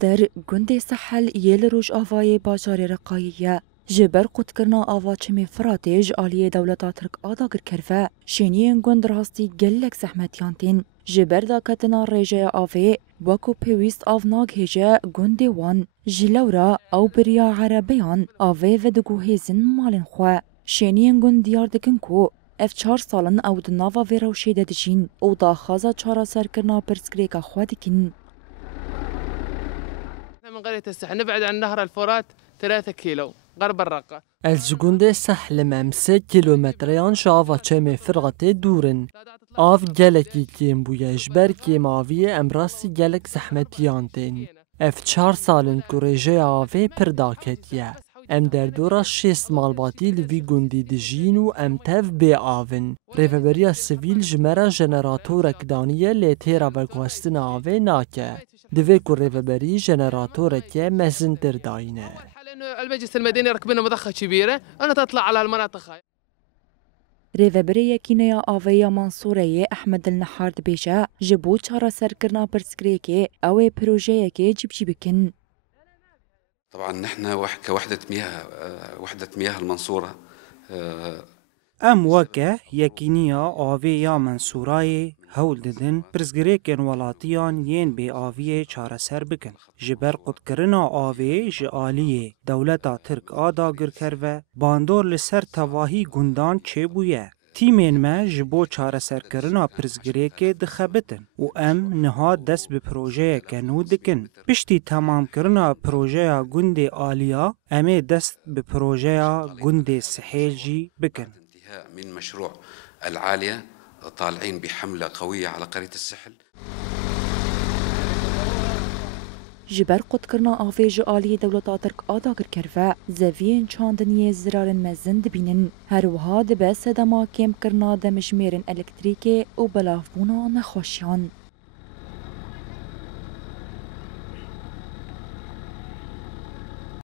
در گند ساحل یل روش آوای باجار رقاییه جبر قد کرنا آوا چمی فراتیج آلیه دولتا ترک آداگر کرفه شینین گند راستی گلک زحمتیانتین جبر دا کتنا ریجه آوه وکو پیویست آو ناگ هجه گند وان جلورا او بریا عربیان آوه و دگو هزین مالن خواه شینین گند دیار دکن کو اف 4 سالن او دناوا ویروشی ددجین او دا خازا چارا سر کرنا برسكريكا خوادكين. من قرية الساحل نبعد عن نهر الفرات 3 كيلو غرب الرقة. الزگوند الساحل مم 3 كيلومتريان شاوا چم فرغتي دورن. آف گلکی کیم بویا جبر کیم آویه امراسی گلک زحمتیانتین. اف 4 سالن کوریجه آوه پرداکتیه. ام در دورا 6 مالباتی لوی گوندی دجین و ام تف بی آون. ریفبریا سویل جمرا جنراتورک دانیه لیتیرا برگوستن آوه ناکه. دوی که ریفبری جنراتورک مزنتر داینه. المجلس المدني ركبنا مضخة كبيرة أنا تطلع على المناطق هاي. ریفبری کینیا آویا منصوره احمد النحار دبیجه جبو چارا سرکرنا برسكريكي او پروژه که جبجي بکن. طبعا نحن كوحدة مياه المنصورة ام وكا يكينيا آويا منصوراي هول ددن برزگريكن ولاتيان ين بي آوية چارة سر بكن جبر قد کرنا آوية جآلية دولتا ترك آداگر كروه باندور لسر تواهي گندان چه بويه تیمین ما جبو چاره سرکرنا پرزگریکه دخبتن و ام نهاد دست به پروژه کنو دکن. پشتی تمام کرنا پروژه گند آلیا امه دست به پروژه گند سحیجی بکن. من مشروع العالية طالعين بحملة قوية على قرية الساحل. جبر قد کرنا آویج آلی دولتا ترک آداگر کرفه زوین چاندنی زرارن مزند بینن هر وها دبه سدما کم کرنا دمشمیرن الکتریکی و بلافبونا نخوشیان.